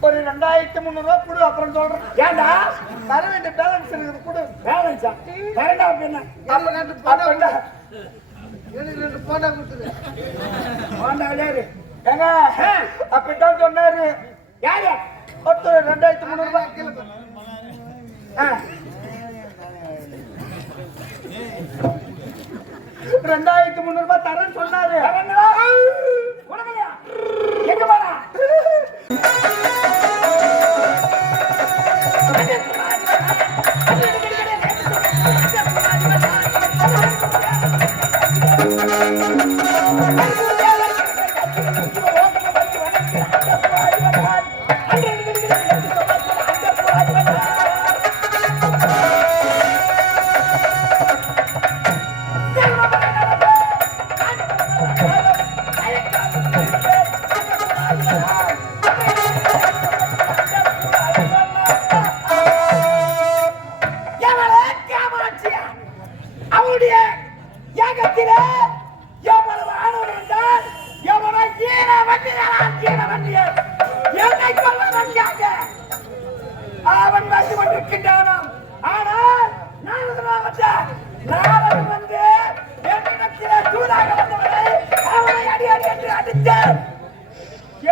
ஒரு ரெண்டாயிரத்தி முந்நூறு ரூபா கொடு அப்புறம் சொல்றேன். ஏன்டா தர வேண்டிய பேலன்ஸ் இருக்குது கொடு. பேலன்ஸா அப்படின்னா ரெண்டு போண்டா கொடுத்துரு. ஏங்க அப்படித்தான் சொன்னாரு. யாரு? ஒருத்தர் ரெண்டாயிரத்தி முந்நூறு ரூபாய் ஆ, ரெண்டாயிரத்தி முந்நூறு ரூபாய் தரேன்னு சொன்னாரு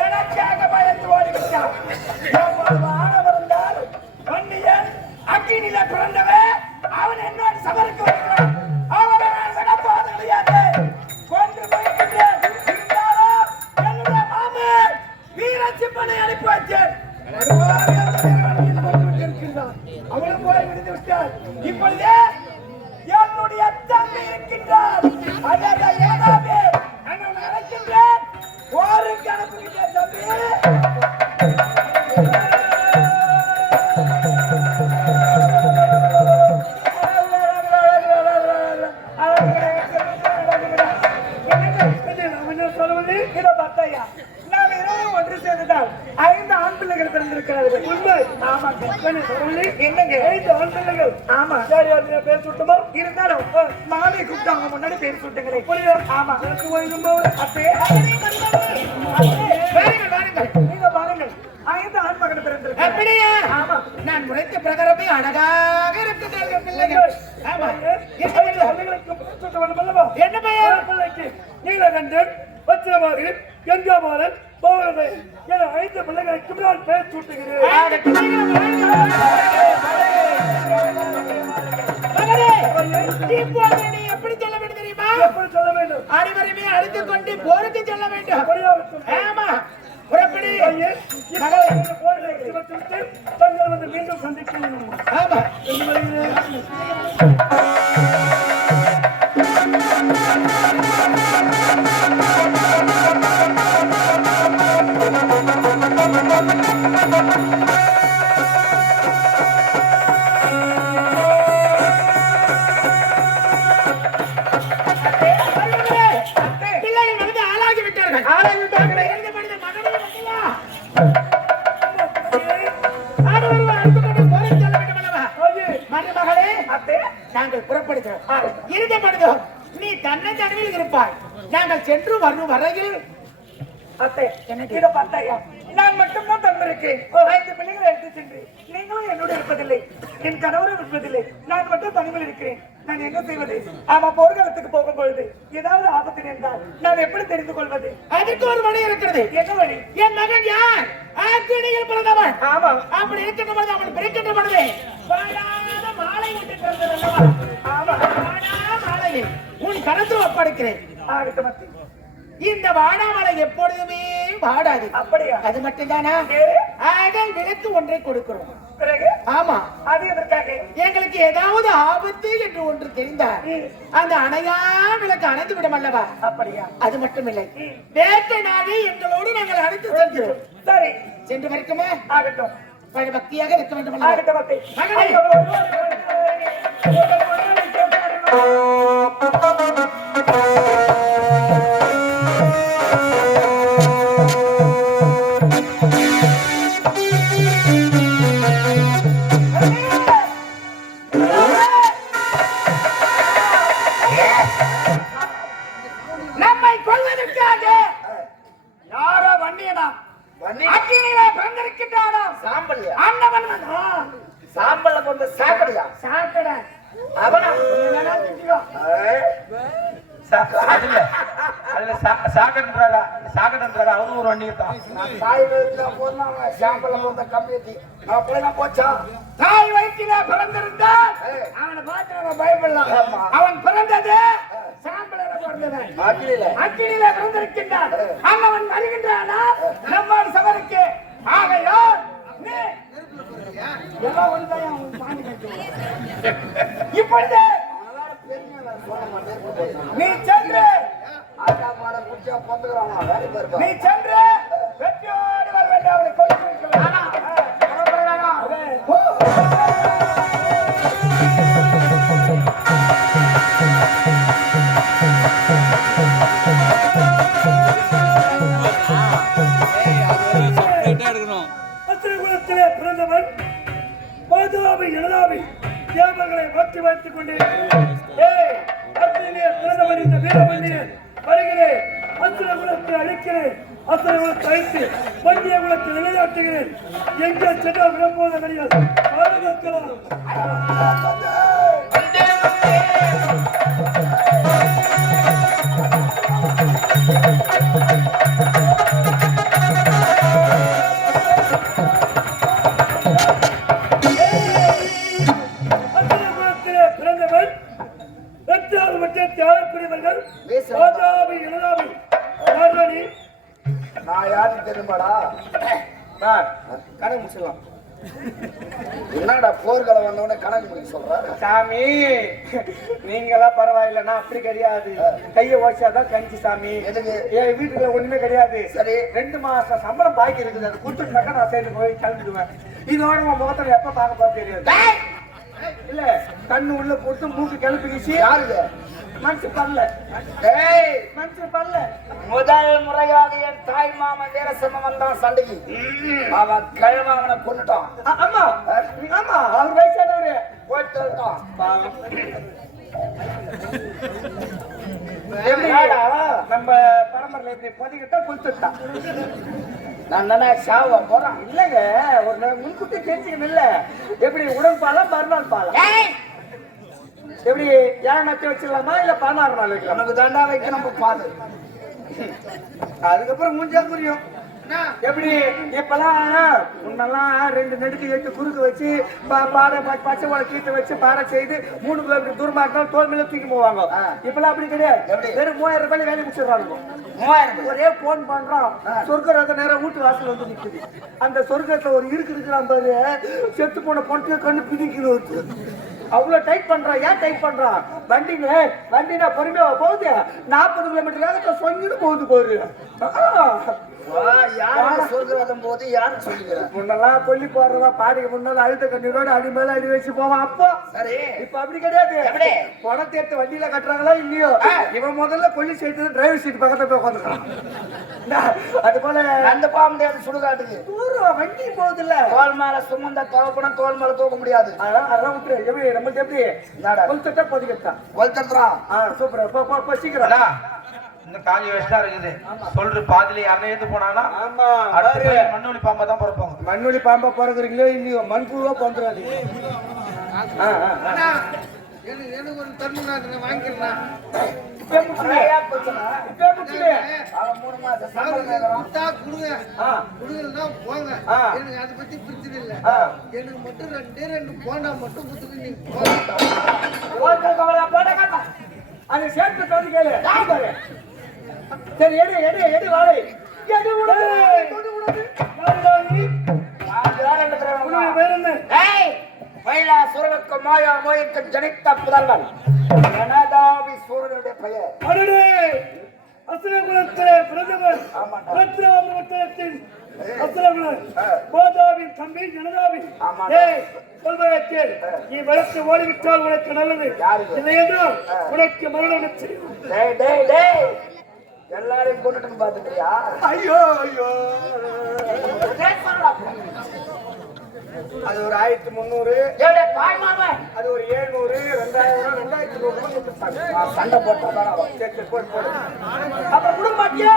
எனக்காக பயந்து ஓடிவிட்டார். எவ்வளவு ஆணவம் இருந்தால் வன்னியன் அக்கினியில பிறந்தவன். அவன் என்னோட சபருக்கு வருகிறான். அவனை நான் விட கிடையாது. கொன்று போய்கின்றேன் இருந்தாலும் என்னுடைய மாமன் வீரசிம்மனை அனுப்பி வச்சேன் வருவார் போய் விடுத்து விட்டான் இப்பொழுது என்னுடைய தம்பி இருக்கின்றார். அதாவது ஏதாவது முன்னாடி பேர் சுட்டுங்களே. ஆமா. எனக்கு அப்பே, அப்படியே மறுபடியும். அப்படியே. வாருங்கள், வாருங்கள். நீங்க பாருங்கள். ஐந்து ஆண் மகன் பிறந்திருக்கிறார்கள். அப்படியா? ஆமா. நான் உரைத்த பிரகாரமே அழகாக இருக்கிறார்கள் பிள்ளைகள் ஆமா என்ன பெயர்? பெயர் பிள்ளைக்கு நீலகண்டன் வச்சிரமாறன் கங்காமாறன் பௌரவை என ஐந்து பிள்ளைகளுக்கு நான் பேர் சூட்டுகிறேன் எப்படி சொல்ல வேண்டும் தெரியுமா எப்படி சொல்ல வேண்டும் அனைவருமே அழைத்துக் கொண்டு போருக்கு செல்ல வேண்டும். ஆமா. புறப்படி. ஐயே, போர்களை மீண்டும் சந்திக்கும் ஆமா நாங்கள் புறப்படுகிறோம். இறுதி மனிதம் நீ தன்னை தனிவில் இருப்பாய். நாங்கள் சென்று வரும் வரையில் அத்தே, இதோ பார்த்தாயா, நான் மட்டும்தான் தந்திருக்கேன் ஐந்து பிள்ளைகளை எடுத்து சென்று நீங்களும் என்னோடு இருப்பதில்லை. என் கணவரும் இருப்பதில்லை. நான் மட்டும் தனிமையில் இருக்கிறேன். நான் என்ன செய்வது? ஆமா போர்க்களத்துக்கு போகும் பொழுது ஏதாவது ஆபத்து நேர்ந்தால் நான் எப்படி தெரிந்து கொள்வது? அதற்கு ஒரு வழி இருக்கிறது. என்ன வழி? என் மகன் யார்? ஆக்கினியில் பிறந்தவன். ஆமா. அப்படி இருக்கின்ற பொழுது அவன் பிறக்கின்ற பொழுது. மாலை உன் கருத்து ஒப்படைக்கிறேன். இந்த வாடாமலை எப்பொழுதுமே வாடாது அப்படியா? அது மட்டும்தானா? அகல் விளக்கு ஒன்றை கொடுக்கிறோம். பிறகு? ஆமா. அது எதற்காக? எங்களுக்கு ஏதாவது ஆபத்து என்று ஒன்று தெரிந்தால் அந்த அணையா விளக்கு அணைந்து விடும் அல்லவா? அப்படியா? அது மட்டுமில்லை. வேட்டை நாளை எங்களோடு நாங்கள் அழைத்து செல்கிறோம். சரி. சென்று வரைக்குமே ஆகட்டும். பக்தியாக இருக்க வேண்டும் அல்லவா? அதுல அதுல சா- சாக்கடைன்றாரா சாக்கடைன்றாரா அவரும் ஒரு வண்டி தான் தாய் வயிற்றுல போனாங்க சாம்பல்ல போந்த கம்மியத்தி அப்படிலாம் போச்சா தாய் வயிற்றிலே பிறந்திருந்தான் ஏய். அவனை பார்த்து நம்ம பயப்படலாம். அவன் பிறந்தது சாம்பலில பிறந்தவன் அகில அக்கினியிலே பிறந்திருக்கின்றான். அண்ணவன் வருகின்றானா? நம்மால் சபருக்கு ஆகையோ அவன். இப்பொழுது நீ சென்று. ஆட்டா மாட குச்சியா பொந்துக்கிறானா? வேலை பாருப்பா நீ சென்று. அத்திரகுலத்தை அத்தனை அத்திரகுலத்தை அழித்து வன்னிய குலத்தை நிலைநாட்டுகிறேன் எங்கே சென்றால் விரும்புவத கிடையாது நான் யாருன்னு தெரியுமாடா? கணக்கு முடிச்சிடலாம். என்னடா போர்க்களம் வந்தவொடனே கணக்கு முடிக்க சொல்ற? சாமி நீங்களாம் பரவாயில்ல நான் அப்படி கிடையாது. கைய ஓச்சாதான் கஞ்சி சாமி. எதுக்கு? என் வீட்டுல ஒண்ணுமே கிடையாது. சரி. ரெண்டு மாசம் சம்பளம் பாக்கி இருக்குது. அது கொடுத்துட்டாக்கா நான் சேர்ந்து போய் கிளம்பிடுவேன். இதோட உன் முகத்துல எப்ப பார்க்க போறது தெரியாது. இல்ல கண்ணு உள்ள போட்டு மூக்கு கிளப்பிக்கிச்சு. யாருங்க மனசு டேய் மனசு பல்ல. முதல் முறையாக என் தாய் மாமன் வீரசிம்மன் வந்தான் சண்டைக்கு. அவன் கிழமை அவனை கொண்டுட்டான் ஆமா ஆமா அவர் வயசானவரு போயிட்டு வந்துட்டான். எப்படிடா நம்ம பரம்பரையில இப்படி பொதிக்கிட்டா கொடுத்துட்டான் நான் தானே சாவ போறான்? இல்லங்க ஒரு நாள் முன்கூட்டி தெரிஞ்சுக்கணும் இல்ல எப்படி உடல் பாலா மறுநாள் பாலா? எப்படி ஏழு நாத்தி வச்சிடலாமா இல்ல பதினாறு நாள் வைக்கலாமா? நமக்கு தண்டா வைக்க நம்ம பாது அதுக்கப்புறம் முடிஞ்சா புரியும். எப்படி இப்பெல்லாம் முன்னெல்லாம் ரெண்டு நெடுக்கு எட்டு குறுக்கு வச்சு பா- பாறை பச்சை வாழை கீட்டு வச்சு பாறை செய்து மூணு கிலோமீட்டர் தூரமா இருந்தாலும் தோல் மேல தூக்கி போவாங்க. இப்பெல்லாம் அப்படி கிடையாது? வெறும் மூவாயிரம் ரூபாய் வேலை முடிச்சிடுறாங்க மூவாயிரம் ஒரே போன் பண்றோம் சொர்க்க ரத நேரம் வீட்டு வாசல் வந்து நிக்குது. அந்த சொர்க்கத்துல ஒரு இருக்கு இருக்கிறான் பாரு. செத்து போன பொண்ணுக்கு கண்ணு பிதிக்குது அவ்வளோ டைட் பண்ணுறான் ஏன் டைட் பண்ணுறான் வண்டிங்க வண்டினா பொறுமையாக போகுது. நாற்பது கிலோமீட்டர் வேகத்துல சொங்கிட்டு போகுது போகுது சொல்கிறதும் போது யாரு சொல்லுகிறேன் முன்னெல்லாம் கொல்லி போடுறதா பாடிக்கு முன்னால அழுத்த கண்ணீரோட அடி மேல அடி வச்சு போவான். அப்போ சரி. இப்ப அப்படி கிடையாது? பணத்தை எடுத்து வண்டியில கட்டுறாங்களா இல்லையோ? இவன் முதல்ல கொல்லி சீட்டு டிரைவர் சீட் பக்கத்துல போய் உட்காந்துக்கிறான் அது போல அந்த போக முடியாது சுடுகாட்டுக்கு. தூரம் வண்டி போகுது இல்ல தோல் மேல சுமந்த தோப்பனம் தோல் மேல தூக்க முடியாது. அதான் அதான் விட்டுரு. எப்படி நம்மளுக்கு எப்படி? பொதிக்கட்டா ஒருத்தர்தான் ஆ சூப்பர். சீக்கிரம். இந்த காலி வயசுதான் இருக்குது. சொல்ற பாதியில யாருன்னா ஏத்து போனானா? மண்ணொலி பாம்பா தான் பிறப்பாங்க மண்ணுளி பாம்பா பிறகுறீங்களோ இல்லையோ மண்புழுவா பந்துறாது ஆ ஆ ஆ. எனக்கு எனக்கு ஒரு தருணம் நான் வாங்கிக்கிறேன் போங்க. ஆ. எனக்கு அதை பத்தி பிரச்சனை இல்ல. ஆ. எனக்கு மட்டும் ரெண்டே ரெண்டு போண்டா மட்டும் கொடுத்துட்டு நீங்க போங்க. அதை சேர்த்து. சரி எடு எடு எடு வாழை எடு ஏய், மயிலா சுரனுக்கு மாயா மோய்க்கு ஜனித்த புதல்வன். சூரனுடைய பெயர். அசுரகுலத்திலே பிறந்தவர் ஆமாண்டா. ரத்னாமிரத்தின் அசுரகுலன் மாதாவின் தம்பி ஜனதாவின் ஆமாண்டா. ஏய் சொல்வதை கேள் நீ வளர்த்து ஓடிவிட்டால் உனக்கு நல்லது. யாருக்கு? இல்லையென்றால் உனக்கு மரணம் நிச்சயம். எல்லாரையும் கொண்டுட்டு பாத்துக்கிறியா ஐயோ ஐயோ. அது ஒரு ஆயிரத்தி முந்நூறு. அது ஒரு ஏழ்நூறு ரெண்டாயிரம் ரெண்டாயிரத்தி நூறு சண்டை போட்டா சரி சரி போடு போடு. அப்புறம் கொடுக்க மாட்டியா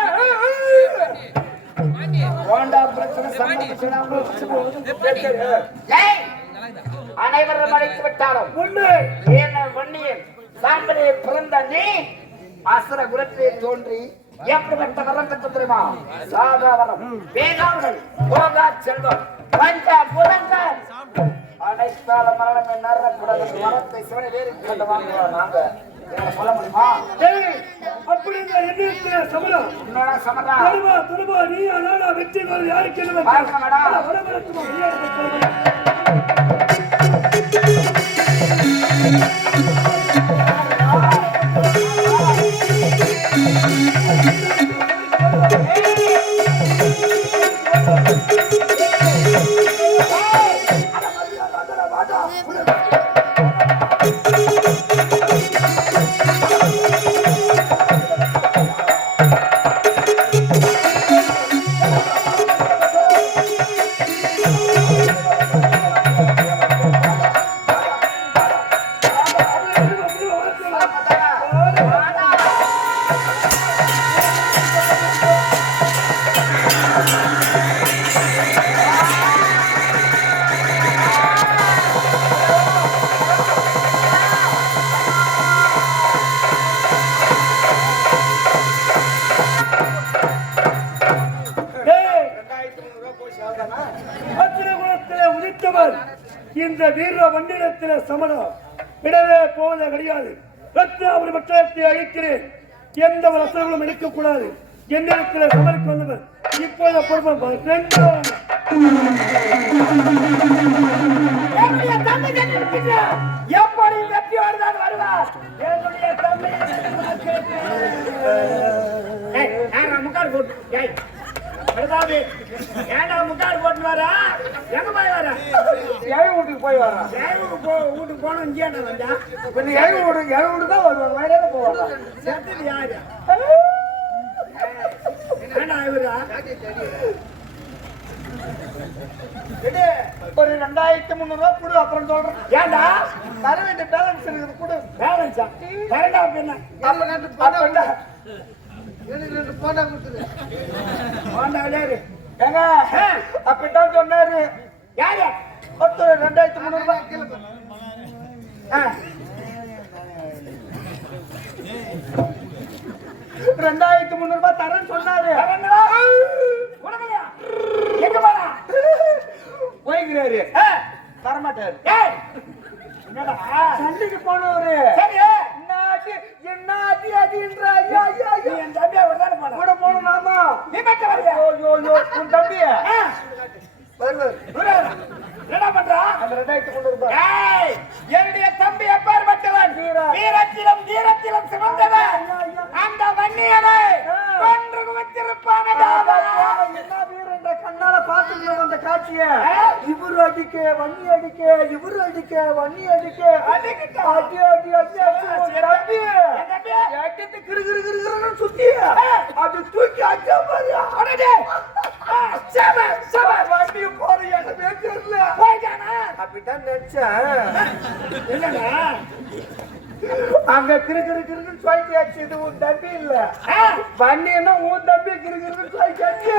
போண்டா பிரச்சனை சண்டை பிரச்சனை அனைவரும் அழைத்து விட்டாலும் உண்மை என்ன வன்னியன் சாம்பலே பிறந்த நீ அசுர குலத்திலே தோன்றி எப்படிப்பட்ட வரம் பெற்ற தெரியுமா? சாதா வரம் வேகாவல் போகா செல்வம் பஞ்ச புலங்கள் அனைத்தால மரணமே நரக்கூடாது மரத்தை சிவனை வேறு கொண்டு வாங்குவோம் நாங்க. சொல்ல முடியுமா? ஏய், அப்படி இந்த எண்ணத்துல சமரம் இன்னொரு சமரா தருமா தருமா நீ அனாடா வெற்றி யாருக்கு என்ன விளையாடு உதித்தவர் இந்த வீர மண்டிடத்திலே சமணம் விடவே போவது கிடையாது. ரத்னாபுரி பட்டயத்தை அழிக்கிறேன். எந்த ஒரு அசர்களும் எடுக்கக்கூடாது. என்னிடத்தில் சமரிக்கு வந்தவர். இப்போது பொறுப்பம் என்னுடைய தம்பி எப்படி வெற்றியோடு தான் வருவார்? என்னுடைய தம்பி முக்கால் முக்காடு போட்டு? ஏய், பிரதாபி, ஏன்டா முக்காடு போட்டு வரா? எங்க போய் வரா? ஏழை வீட்டுக்கு போய் வரான் தேவுக்கு போ வீட்டுக்கு போனோம் இங்கே வந்தா? இப்ப நீ ஏழை வீடு ஏழை வீடு தான் வருவாங்க வேற போவாங்க? செத்தது யாரு? ஏண்டா இவரா? ஒரு ரெண்டாயிரத்தி முந்நூறு கொடு அப்புறம் சொல்றேன். ஏண்டா? தர வேண்டிய பேலன்ஸ் இருக்குது கொடு. பேலன்ஸா பின்ன அப்ப அப்ப எனக்கு ரெண்டு போண்டா கொடுத்துரு. ஆண்டாவிலே இரு ஏங்க அப்படித்தான் சொன்னாரு. யாரு? ஒருத்தர் ரெண்டாயிரத்தி முந்நூறு ரூபாய். ரெண்டாயிரத்தி முந்நூறு ரூபாய் தரேன்னு சொன்னாரு? எங்க போனா? போய்க்கிறாரு. ஆ, தரமாட்டாரு. சண்டைக்கு போனவரு. என்னாச்சு? என்ன அடி அடின்ற ஐயா ஐயா ஐயா. என் தம்பியை விடதானே போன கூட போகணும் மாமா நீ மட்டும் வரியா. ஐயோ ஐயோ உன் தம்பி. என்ன பண்றா? அந்த ரெண்டாயிரத்தி முந்நூறு ரூபாய். என்னுடைய தம்பி எப்பேற்பட்டவன் வீரத்திலும் தீரத்திலும் சிறந்தவன் அந்த வன்னியனை கொன்று குவித்திருப்பானடா என்ன கண்ணால வந்த காட்சிய. இவரு அடிக்க வன்னி அடிக்க இவரு அடிக்க வன்னி அடிக்க. அடி அடி அடி? ஏக்கத்து கிரு கிரு கிரு கிருன்னு சுத்தி. அது தூக்கி அடிச்சா பாரு அடடே. செம, செம. வண்டி போற இடமே தெரியல. போயிட்டானா? அப்படித்தான் நினைச்சேன். என்னடா? அங்க கிரு கிரு கிருன்னு சொல்லிட்டு ஆச்சு இது உன் தம்பி இல்ல. வண்டி என்ன உன் தம்பி கிரு கிருன்னு சொல்லிட்டு ஆச்சு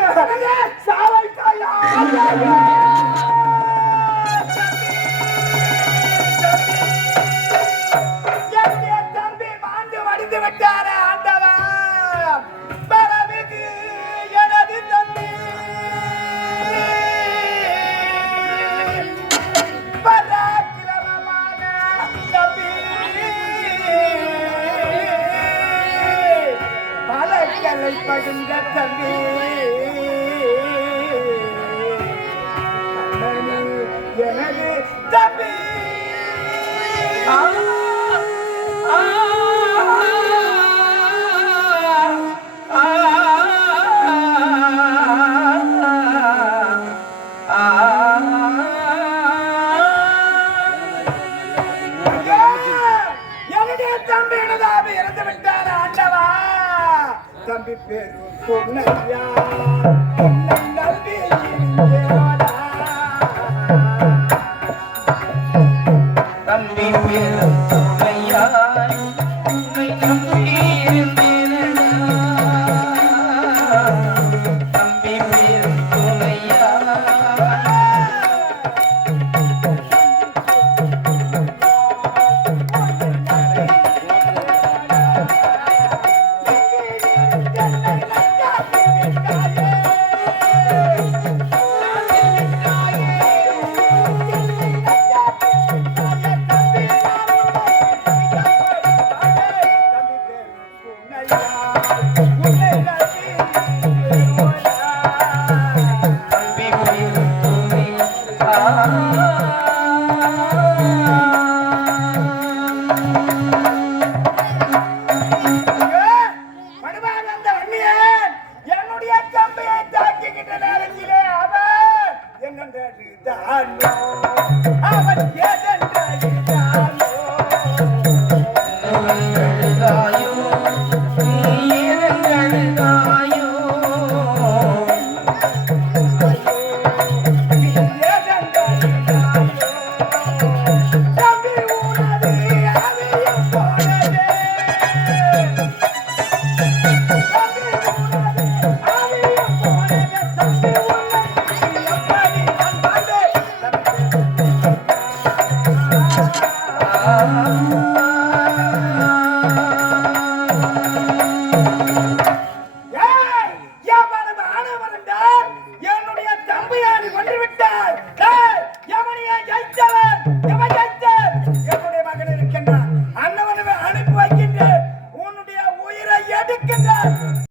மடிந்து விட்டாரே, எனதாபி இறந்து விட்டார் ஆண்டவா தம்பி பேரு பொன்னையா. பொன்னை